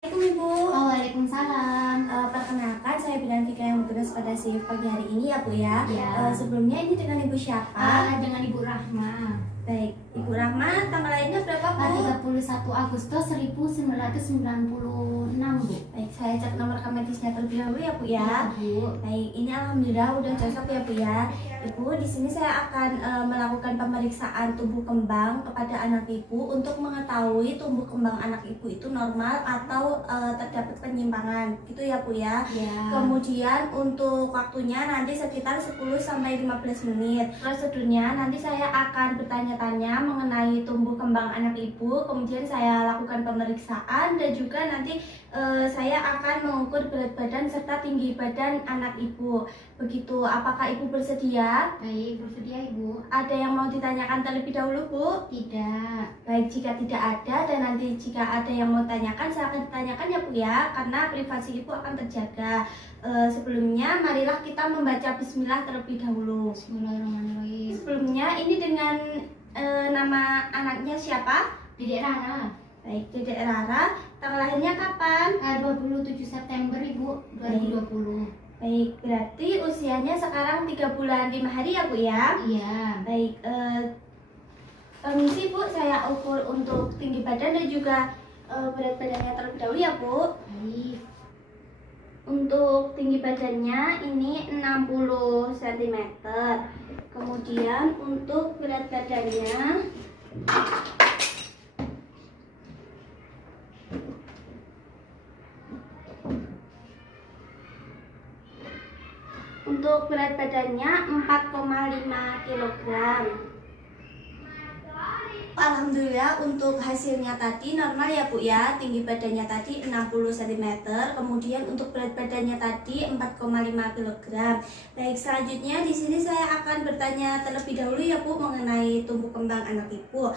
Assalamualaikum Ibu. Waalaikumsalam. Perkenalkan saya Bilantika yang bertugas pada shift pagi hari ini ya Bu ya. Ya. Sebelumnya ini dengan Ibu siapa? Dengan Ibu Rahma. Baik, Ibu Rahma, tanggal lahirnya berapa Bu? 31 Agustus 1996 Bu. Baik, saya cek nomor rekam medisnya terlebih dahulu ya Bu ya. Bu. Baik, ini alhamdulillah udah cocok ya Bu ya. Ibu, di sini saya akan melakukan pemeriksaan tumbuh kembang kepada anak Ibu untuk mengetahui tumbuh kembang anak Ibu itu normal atau terdapat penyimpangan. Gitu ya Bu ya. Ya. Kemudian untuk waktunya nanti sekitar 10 sampai 15 menit. Prosedurnya nanti saya akan bertanya-tanya mengenai tumbuh kembang anak Ibu, kemudian saya lakukan pemeriksaan dan juga nanti saya akan mengukur berat badan serta tinggi badan anak Ibu. Begitu, apakah Ibu bersedia? Baik, bersedia Ibu. Ada yang mau ditanyakan terlebih dahulu Bu? Tidak. Baik, jika tidak ada dan nanti jika ada yang mau tanyakan, saya akan ditanyakan ya Bu ya, karena privasi Ibu akan terjaga. Sebelumnya marilah kita membaca bismillah terlebih dahulu. Bismillahirrahmanirrahim. Sebelumnya ini dengan nama anaknya siapa? Dedek Rara. Baik, Dedek Rara. Tanggal lahirnya kapan? 27 September Ibu 2020. Baik, berarti usianya sekarang 3 bulan 5 hari ya Bu ya? Iya. Baik, permisi Bu, saya ukur untuk tinggi badan dan juga berat badannya terlebih dahulu ya Bu. Baik. Untuk tinggi badannya ini 60 cm. Kemudian untuk berat badannya untuk berat badannya 4,5 kg. Alhamdulillah untuk hasilnya tadi normal ya Bu ya. Tinggi badannya tadi 60 cm, kemudian untuk berat badannya tadi 4,5 kg. Baik, selanjutnya di sini saya akan bertanya terlebih dahulu ya Bu mengenai tumbuh kembang anak Ibu.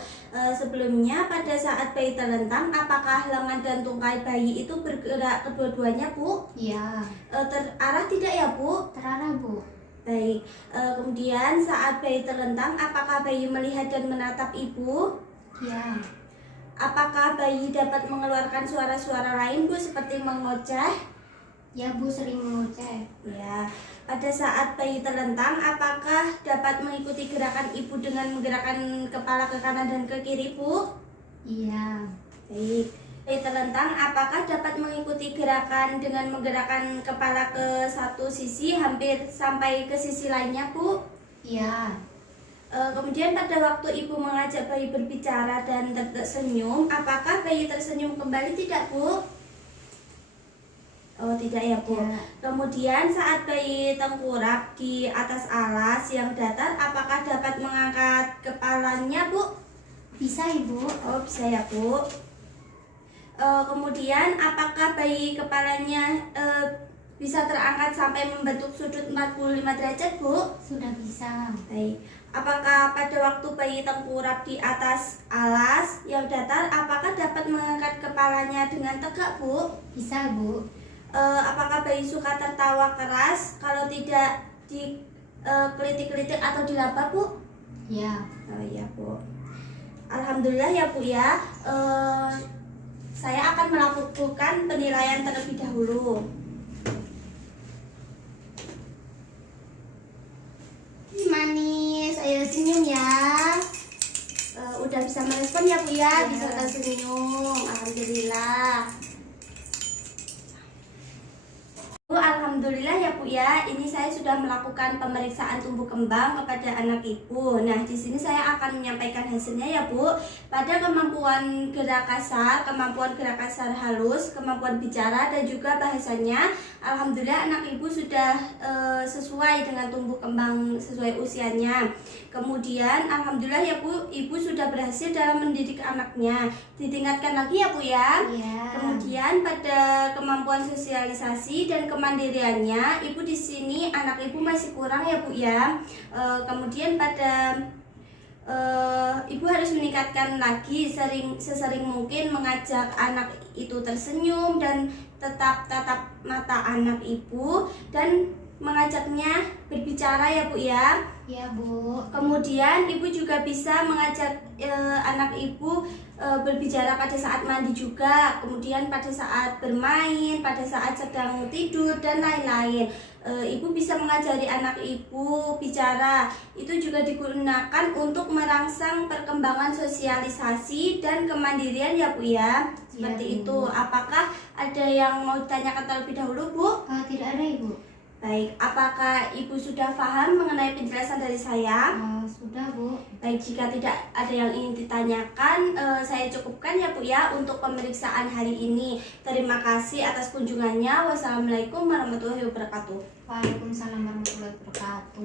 Sebelumnya pada saat bayi terlentang, apakah lengan dan tungkai bayi itu bergerak kedua-duanya Bu? Iya. Terarah tidak ya Bu? Terarah Bu. Baik, kemudian saat bayi terlentang, apakah bayi melihat dan menatap ibu? Iya. Apakah bayi dapat mengeluarkan suara-suara lain Bu seperti mengoceh? Ya Bu, sering mengoceh. Ya. Pada saat bayi terlentang, apakah dapat mengikuti gerakan ibu dengan menggerakkan kepala ke kanan dan ke kiri Bu? Iya. Baik. Bayi terlentang, apakah dapat mengikuti gerakan dengan menggerakkan kepala ke satu sisi hampir sampai ke sisi lainnya Bu? Iya. Kemudian pada waktu ibu mengajak bayi berbicara dan tersenyum, apakah bayi tersenyum kembali tidak Bu? Oh tidak ya Bu. Ya. Kemudian saat bayi tengkurap di atas alas yang datar, apakah dapat mengangkat kepalanya Bu? Bisa Ibu. Oh bisa ya Bu. Kemudian apakah bayi kepalanya bisa terangkat sampai membentuk sudut 45 derajat Bu? Sudah bisa. Baik. Apakah pada waktu bayi tengkurap di atas alas yang datar, apakah dapat mengangkat kepalanya dengan tegak Bu? Bisa Bu. Apakah bayi suka tertawa keras? Kalau tidak dikelitik-kelitik atau dilaba Bu? Ya. Oh iya Bu. Alhamdulillah ya Bu ya. Saya akan melakukan penilaian terlebih dahulu. Manis, ayo senyum ya. Udah bisa merespon ya Bu ya, bisa tersenyum. Alhamdulillah. Bu, alhamdulillah ya Bu ya. Ini saya sudah melakukan pemeriksaan tumbuh kembang kepada anak Ibu. Nah, di sini saya akan menyampaikan hasilnya ya Bu. Pada kemampuan gerak kasar halus, kemampuan bicara dan juga bahasanya, alhamdulillah anak Ibu sudah sesuai dengan tumbuh kembang sesuai usianya. Kemudian alhamdulillah ya Bu, Ibu sudah berhasil dalam mendidik anaknya. Ditingkatkan lagi ya Bu ya. Ya. Kemudian pada kemampuan sosialisasi dan kemandiriannya, Ibu di sini anak Ibu masih kurang ya Bu ya. Kemudian pada Ibu harus meningkatkan lagi, sesering mungkin mengajak anak itu tersenyum dan tetap tatap mata anak Ibu dan mengajaknya berbicara ya Bu ya. Ya Bu. Kemudian Ibu juga bisa mengajak anak ibu berbicara pada saat mandi juga, kemudian pada saat bermain, pada saat sedang tidur dan lain-lain. Ibu bisa mengajari anak ibu bicara. Itu juga digunakan untuk merangsang perkembangan sosialisasi dan kemandirian ya Bu ya. Seperti Ya, Bu. itu. Apakah ada yang mau ditanyakan terlebih dahulu Bu? Tidak ada Ibu. Baik, apakah Ibu sudah paham mengenai penjelasan dari saya? Sudah Bu. Baik, jika tidak ada yang ingin ditanyakan, saya cukupkan ya Bu ya untuk pemeriksaan hari ini. Terima kasih atas kunjungannya. Wassalamualaikum warahmatullahi wabarakatuh. Waalaikumsalam warahmatullahi wabarakatuh.